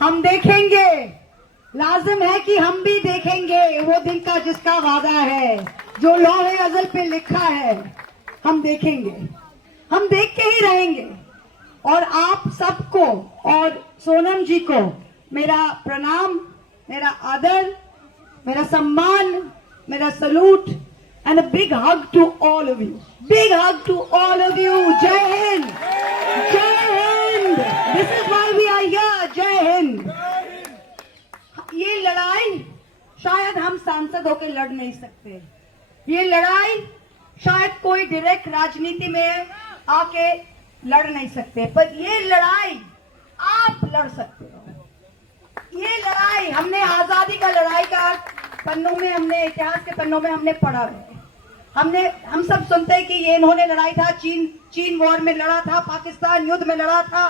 हम देखेंगे, लाजिम है कि हम भी देखेंगे वो दिन का जिसका वादा है, जो लौहे अज़ल पे लिखा है। हम देखेंगे, हम देख के ही रहेंगे। और आप सबको और सोनम जी को मेरा प्रणाम, मेरा आदर, मेरा सम्मान, मेरा salute and a big hug to all of you. Big hug to all of you. Jai Hind. Jai Hind. This is why we are here. Jai Hind. ये लड़ाई शायद हम सांसद होकर लड़ नहीं सकते। ये लड़ाई शायद कोई डायरेक्ट राजनीति में आके लड़ नहीं सकते, पर ये लड़ाई आप लड़ सकते हो। ये लड़ाई हमने आजादी का लड़ाई का पन्नों में, हमने इतिहास के पन्नों में हमने पढ़ा है। हम सब सुनते हैं कि ये इन्होंने लड़ाई था, चीन वॉर में लड़ा था, पाकिस्तान युद्ध में लड़ा था,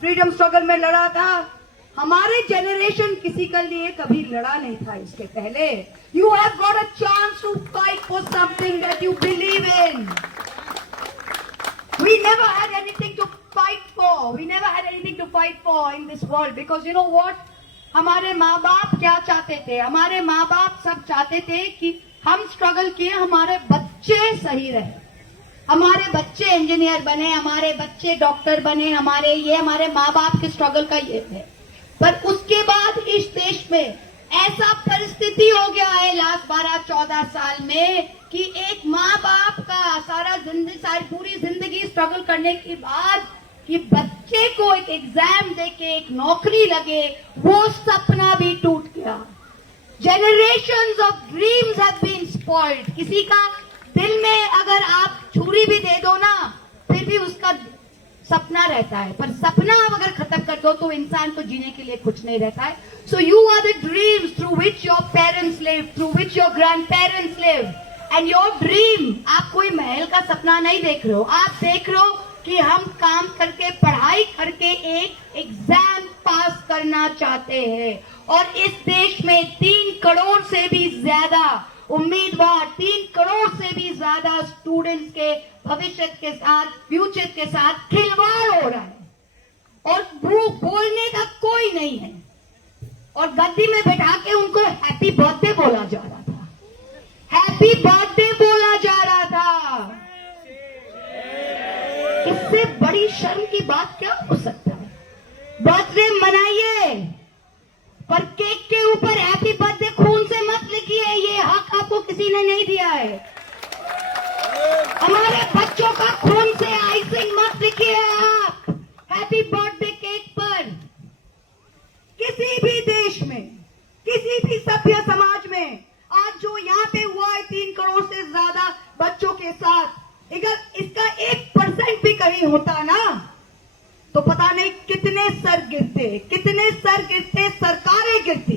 फ्रीडम स्ट्रगल में लड़ा था। हमारे जेनरेशन किसी के लिए कभी लड़ा नहीं था इसके पहले। You have got a chance to fight for something that you believe in. We never had anything to fight for, we never had anything to fight for in this world, because you know what, हमारे माँ बाप क्या चाहते थे? हमारे माँ बाप सब चाहते थे कि हम स्ट्रगल किए, हमारे बच्चे सही रहे, हमारे बच्चे इंजीनियर बने, हमारे बच्चे डॉक्टर बने, हमारे माँ बाप के स्ट्रगल का ये है। पर उसके बाद इस देश में ऐसा परिस्थिति हो गया है लास्ट 12-14 साल में कि एक माँ बाप का सारी पूरी जिंदगी स्ट्रगल करने के बाद कि बच्चे को एक एग्जाम देके एक नौकरी लगे, वो सपना भी टूट गया। Generations of dreams have been spoiled. किसी का दिल में अगर आप छुरी भी दे दो ना, फिर भी उसका सपना रहता है, पर सपना अगर खत्म कर दो तो इंसान को जीने के लिए कुछ नहीं रहता है। So you are the dreams through which your parents live, through which your grandparents live, and your dream, आप कोई महल का सपना नहीं देख रहे हो, आप देख रहे हो कि हम काम करके, पढ़ाई करके एक एग्जाम पास करना चाहते हैं। और इस देश में 3 करोड़ से भी ज्यादा उम्मीदवार, 3 करोड़ से भी ज्यादा स्टूडेंट्स के भविष्य के साथ, फ्यूचर के साथ खिलवाड़ हो रहा है और बोलने का कोई नहीं है। और गद्दी में बैठा के उनको हैप्पी बर्थडे बोला जा रहा था, हैप्पी बर्थडे बोला जा रहा था। इससे बड़ी शर्म की बात क्या हो सकता है? बर्थडे मनाइए, पर केक के ऊपर हैप्पी बर्थडे खून से मत लिखिए, ये हक आपको किसी ने नहीं दिया है। हमारे बच्चों का खून से आइसिंग मत लिखिए आप हैप्पी बर्थडे केक पर। किसी भी देश में, किसी भी सभ्य समाज में आज जो यहाँ पे हुआ है 3 करोड़ से ज्यादा बच्चों के साथ, अगर इसका 1% भी कहीं होता ना तो पता नहीं कितने सर गिरते, सरकारें गिरती।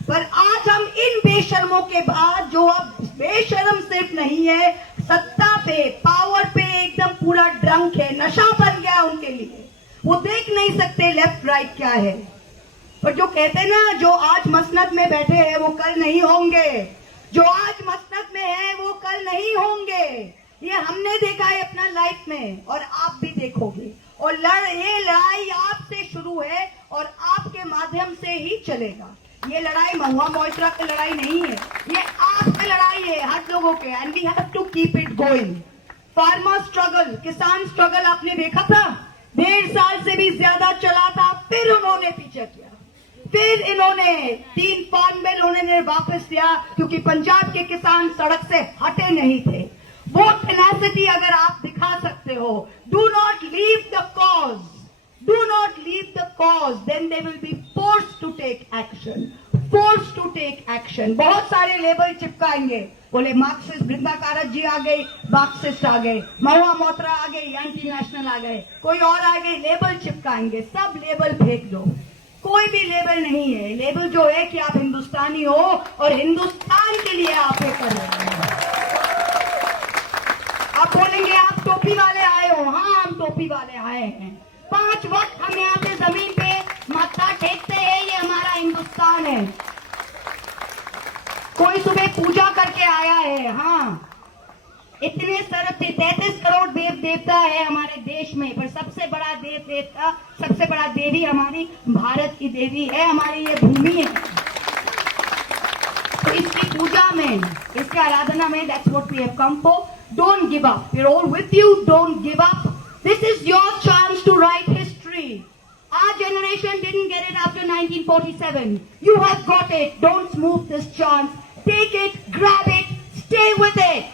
पर आज हम इन बेशर्मों के बाद, जो अब बेशर्म सिर्फ नहीं है, सत्ता पे, पावर पे एकदम पूरा ड्रंक है, नशा बन गया उनके लिए, वो देख नहीं सकते लेफ्ट राइट क्या है। पर जो कहते हैं ना, जो आज मसनद में बैठे हैं वो कल नहीं होंगे, जो आज मसनद में है वो कल नहीं होंगे। ये हमने देखा है अपना लाइफ में और आप भी देखोगे। और ये लड़ाई आपसे शुरू है और आपके माध्यम से ही चलेगा। ये लड़ाई महुआ मोइत्रा की लड़ाई नहीं है, ये आपकी लड़ाई है, हर लोगों के। And we have to keep it going. Farmer struggle, किसान स्ट्रगल आपने देखा था, 1.5 साल से भी ज्यादा चला था, फिर उन्होंने पीछे किया, फिर इन्होंने 3 फार्म बिल उन्होंने वापस दिया, क्योंकि पंजाब के किसान सड़क से हटे नहीं थे। वो टेनासिटी अगर आप दिखा सकते हो, do not leave the cause, do not leave the cause, then they will be forced to take action, forced to take action. बहुत सारे लेबल चिपकाएंगे, बोले मार्क्सिस्ट, बृंदा कारक जी आ गई, मार्क्सिस्ट आ गए, महुआ मोइत्रा आ गई, एंटी नेशनल आ गए, कोई और आ गए, लेबल चिपकाएंगे। सब लेबल फेंक दो, कोई भी लेबल नहीं है। लेबल जो है कि आप हिंदुस्तानी हो और हिंदुस्तान के लिए आप ये कर रहे हैं। आप बोलेंगे आप टोपी वाले आए हो, हाँ हम टोपी वाले आए हैं। 5 वक्त हम यहाँ पे जमीन पे माथा टेकते हैं, ये हमारा हिंदुस्तान है। कोई सुबह पूजा करके आया है, हाँ इतने सरब थे, 33 करोड़ देव देवता है हमारे देश में, पर सबसे बड़ा देव देवता, सबसे बड़ा देवी हमारी भारत की देवी है, हमारी ये भूमि है। तो इसकी पूजा में, इसकी आराधना में, that's what we have come for. Don't give up. We're all with you. Don't give up. This is your chance to write history. Our generation didn't get it after 1947. You have got it. Don't move this chance. Take it, grab it, stay with it.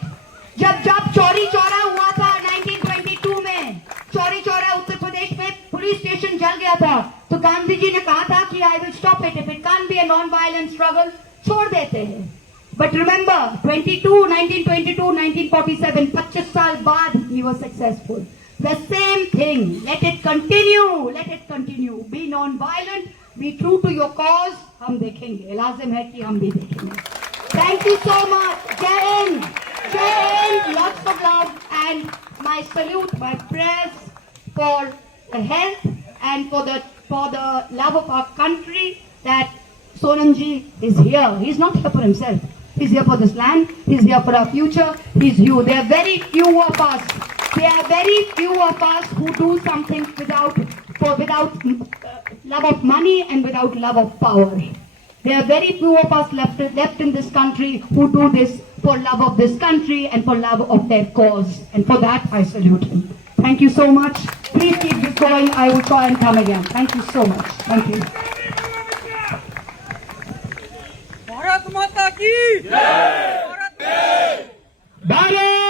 जब चौरी चौरा हुआ था 1922 में, चौरी चौरा उत्तर प्रदेश में police station जल गया था, तो गांधी जी ने कहा था कि I will stop it. If it can't be a non-violent struggle, छोड़ देते हैं. But remember, 1922, 1947, 25 साल बाद he was successful. The same thing. Let it continue. Let it continue. Be non-violent. Be true to your cause. हम देखेंगे. लाजिम है कि हम भी देखेंगे. Thank you so much. Jai Hind. Jai Hind. Lots of love and my salute, my prayers for the health and for the love of our country that Sonamji is here. He's not here for himself. He's here for this land. He's here for our future. He's you. There are very few of us. There are very few of us who do something without love of money and without love of power. There are very few of us left in this country who do this for love of this country and for love of their cause. And for that, I salute him. Thank you so much. Please keep this going. I will try and come again. Thank you so much. Thank you. Bharat माता की जय। भारत